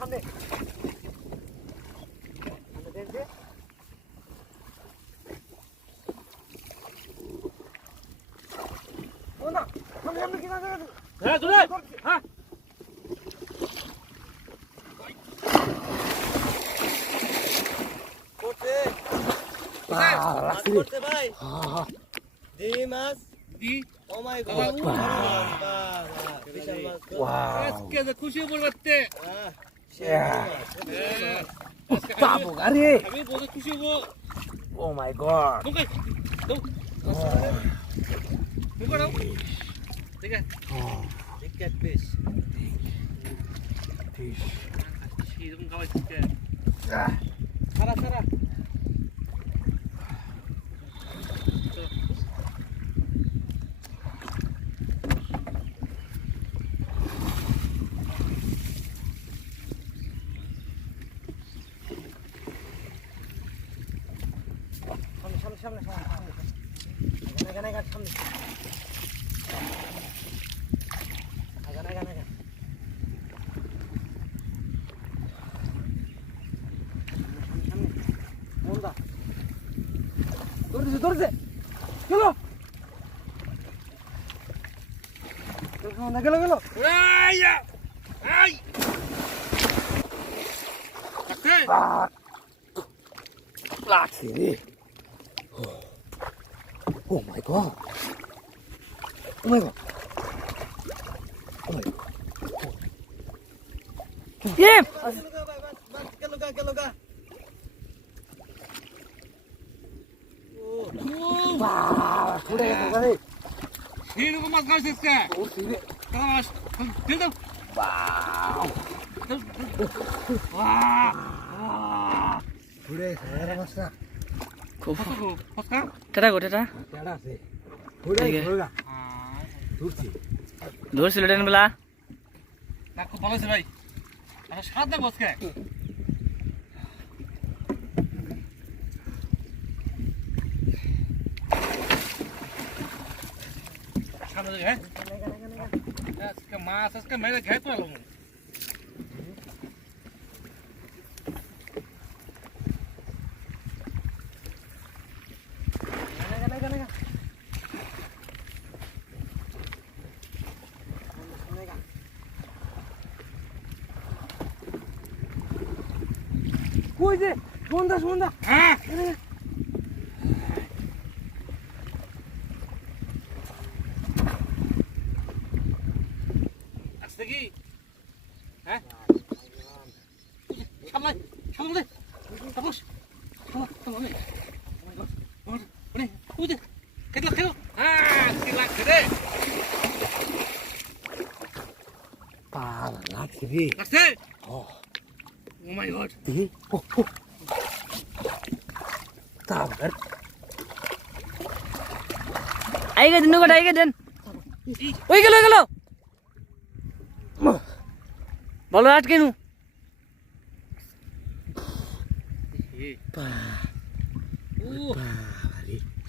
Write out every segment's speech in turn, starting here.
সামনে দেখবে না সামনে সামনে কিনা হ্যাঁ জোরে হ্যাঁ করতে মাছ করতে ভাই দি মাছ দি ও মাই গড বিশাল মাছ আজকে যে খুশি বলতে বাবু আরে আমি বড় খুশি হব ও মাই গড ওকে মুখ দাও ঠিক আছে ঠিক আছে ফিশ ফিশ এরকম খাওয়াই ঠিক আছে সারা সারা সামনে সামনে সামনে ধরছে গেল গেল গেল লাগছে রে Oh my god. Oh my god. Oh my god. Yep. Keluga. Wow, sudah kali. Ini kok mas kau sih? Oh, sini. Kalau mas, dia tuh. Wow. Wah. Sudah, saya mas. টেটা গো টেটা ধরছিল ট্রেন বেলা খুব ভালো আছে ভাই সাত দেখ বসকে মাছ আজকে মেরে ঘাই তো আলো কই যে সন্ধ্যা হ্যাঁ আসছে কি হ্যাঁ সামনে তাপস সামনে ওরে কই যে খেলো হ্যাঁ কি লাগছে রে লাগছে রে লাগছে Oh my god. Tabar. Ayo ke denu ayo ke den. Oi gelo. Bolo atke nu.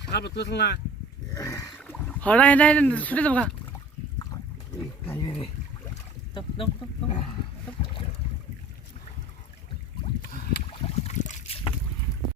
Sab betul lah. Horai sudah tu buka. Dong.